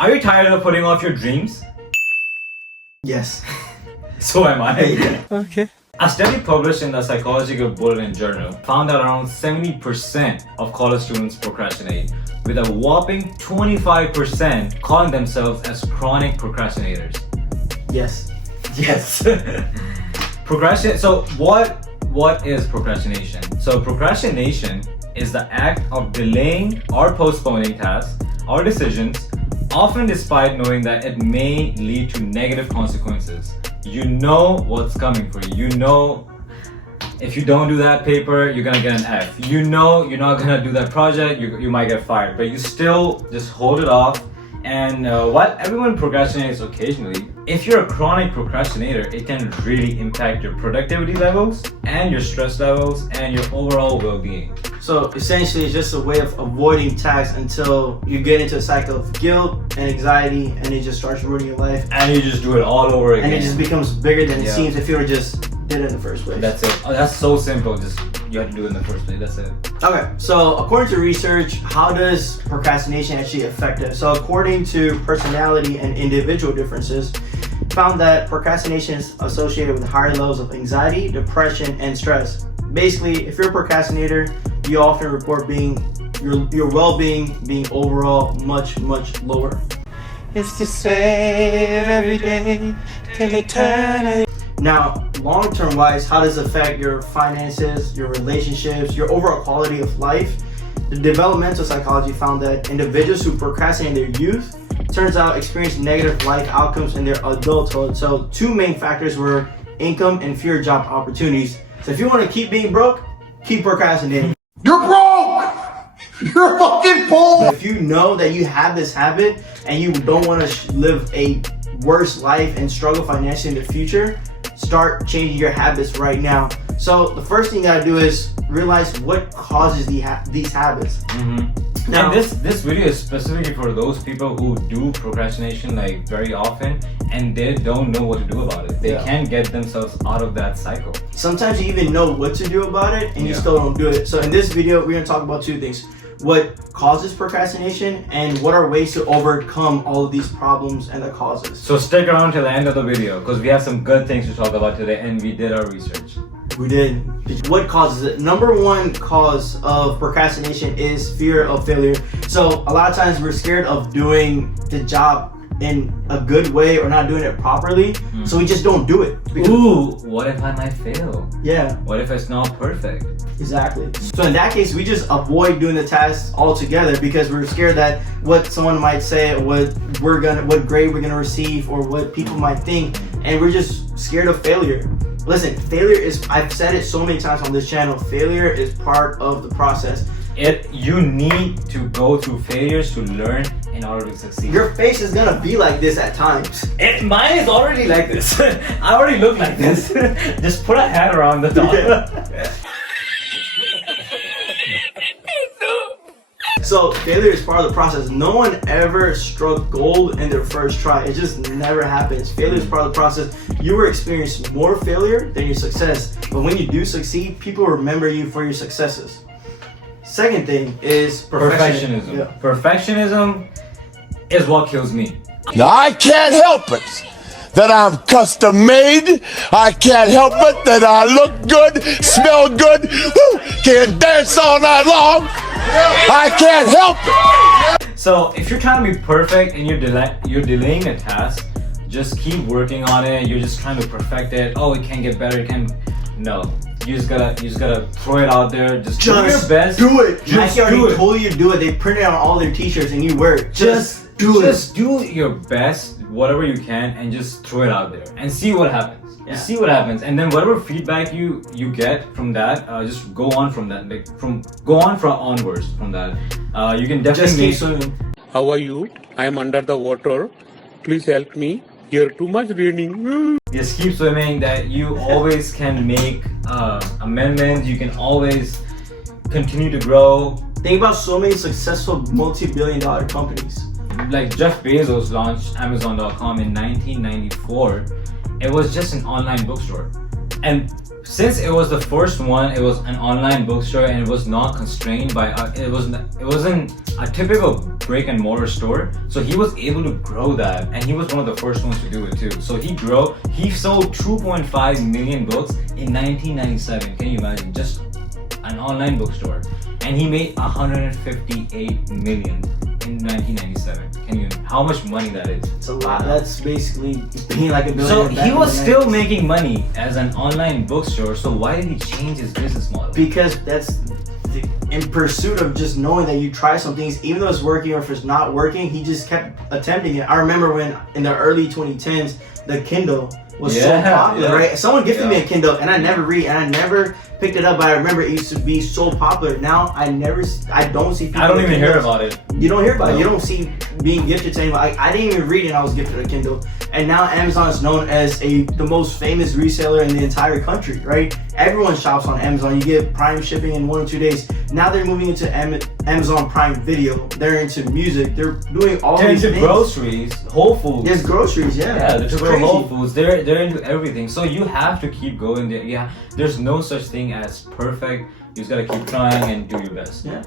Are you tired of putting off your dreams? Yes. So am I. Okay. A study published in the Psychological Bulletin Journal found that around 70% of college students procrastinate, with a whopping 25% calling themselves as chronic procrastinators. Yes. Yes. So what is procrastination? So procrastination is the act of delaying or postponing tasks or decisions, often despite knowing that it may lead to negative consequences. You know what's coming for you. You know if you don't do that paper, you're gonna get an F. You know you're not gonna do that project, you might get fired. But you still just hold it off. And what everyone procrastinates occasionally, if you're a chronic procrastinator, it can really impact your productivity levels and your stress levels and your overall well-being. So essentially, it's just a way of avoiding tasks until you get into a cycle of guilt and anxiety, and it just starts ruining your life. And you just do it all over again. And it just becomes bigger than it Yeah. seems if you were just did it in the first place. That's it. Oh, that's so simple. Just you have to do it in the first place. That's it. Okay, so according to research, how does procrastination actually affect us? So according to personality and individual differences, found that procrastination is associated with higher levels of anxiety, depression, and stress. Basically, if you're a procrastinator, you often report your well-being being overall much lower. It's the same every day till eternity. Now, long-term wise, how does it affect your finances, your relationships, your overall quality of life? The developmental psychology found that individuals who procrastinate in their youth turns out experience negative life outcomes in their adulthood. So two main factors were income and fewer job opportunities. So if you want to keep being broke, keep procrastinating. You're broke! You're fucking poor! If you know that you have this habit and you don't want to live a worse life and struggle financially in the future, start changing your habits right now. So the first thing you gotta do is realize what causes these habits. Now, And this video is specifically for those people who do procrastination like very often and they don't know what to do about it. They Yeah. can't get themselves out of that cycle. sometimes you even know what to do about it and you still don't do it. So in this video, we're gonna talk about two things: what causes procrastination and what are ways to overcome all of these problems and the causes. So stick around till the end of the video because we have some good things to talk about today and we did our research. We did. What causes it? Number one cause of procrastination is fear of failure. So a lot of times we're scared of doing the job in a good way or not doing it properly, so we just don't do it. Ooh, what if I might fail? Yeah, What if it's not perfect? exactly. So in that case, we just avoid doing the tasks altogether because we're scared that what someone might say, what grade we're gonna receive, or what people might think, and we're just scared of failure. Listen, failure is, I've said it so many times on this channel, failure is part of the process. You need to go through failures to learn in order to succeed. Your face is gonna be like this at times. Mine is already like this. I already look like this. Just put a hat around the top. So failure is part of the process. No one ever struck gold in their first try. It just never happens. Failure is part of the process. You will experience more failure than your success. But when you do succeed, people remember you for your successes. Second thing is Perfectionism. Yeah. Perfectionism is what kills me. Now I can't help it that I'm custom made. I can't help it that I look good, smell good, can dance all night long. I can't help it. So if you're trying to be perfect and you're delaying a task, just keep working on it. You're just trying to perfect it. Oh, it can get better. No. You just gotta throw it out there. Just do your best. Do it. Just Nike do already it. told you to do it. They printed it on all their t-shirts and you wear it. Just do it. Just do your best, whatever you can, and just throw it out there and see what happens. Yeah. Just see what happens, and then whatever feedback you get from that, just go on from that. Onwards from that. You can definitely Just keep make. swimming. How are you? I am under the water. Please help me. Here too much raining. Just keep swimming. That you always can make amendments. You can always continue to grow. Think about so many successful multi-billion-dollar companies. Like Jeff Bezos launched Amazon.com in 1994. It was just an online bookstore, and since it was the first one, it was an online bookstore and it was not constrained by it wasn't a typical brick and mortar store. So he was able to grow that, and he was one of the first ones to do it too. So he sold 2.5 million books in 1997. Can you imagine? Just an online bookstore, and he made 158 million in 1997. How much money that is? It's a lot. That's basically being like a So billionaire. he was still making money as an online bookstore. So why did he change his business model? because that's in pursuit of just knowing that you try some things, even though it's working or if it's not working, he just kept attempting it. I remember when in the early 2010s, the Kindle was so popular, right? Someone gifted me a Kindle, and I never read, and I never picked it up. But I remember it used to be so popular. Now I don't see people. I don't with even hear Kindles. about it. You don't hear about it. You don't see being gifted to anyone. I didn't even read it, and I was gifted a Kindle. And now Amazon is known as the most famous reseller in the entire country, right? Everyone shops on Amazon. You get Prime shipping in 1 or 2 days. Now they're moving into Amazon Prime Video. They're into music. They're doing all They're these into things. groceries, Whole Foods. There's groceries, yeah. Yeah, they're It's into crazy. Whole Foods. They're into everything. So you have to keep going there. Yeah, there's no such thing as perfect. You just gotta keep trying and do your best. Yeah.